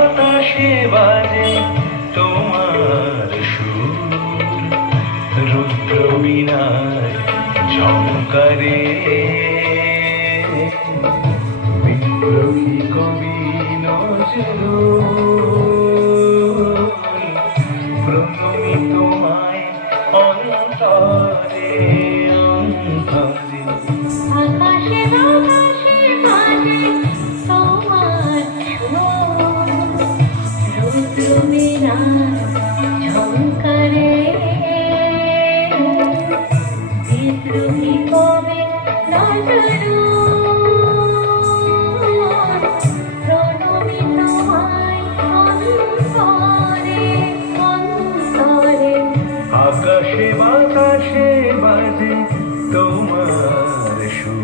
বাতাসে বাজে তোমার সুর, রুদ্র বীণার ঝংকারে বিদ্রোহী কবি নজরুল, প্রণমী তোমায় অন্তরে অন্তরে। আকাশে বাতাসে বাজে তোমার সুর, রুদ্র বীণার ঝংকারে বিদ্রোহী কবি নজরুল, প্রণমী তোমায় অন্তরে অন্তরে। আকাশে বাতাসে বাজে তোমার সুর।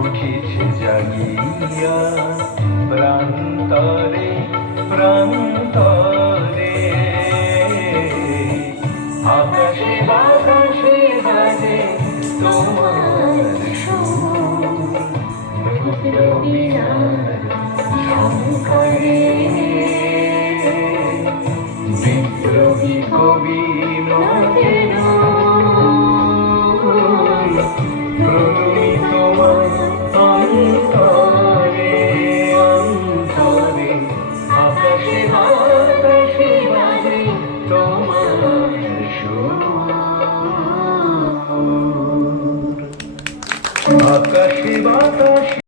উঠেছে জাগিয়া প্রান্তরে প্রান্তরে। আকাশে বাতাসে বাজে তোমার সুর, রুদ্র বীণার ঝংকারে বিদ্রোহী কবি নজরুল, প্রণমী তোমায় অন্তরে অন্তরে। আকাশে বাতাসে বাজে তোমার সুর, আকাশে বাতাসে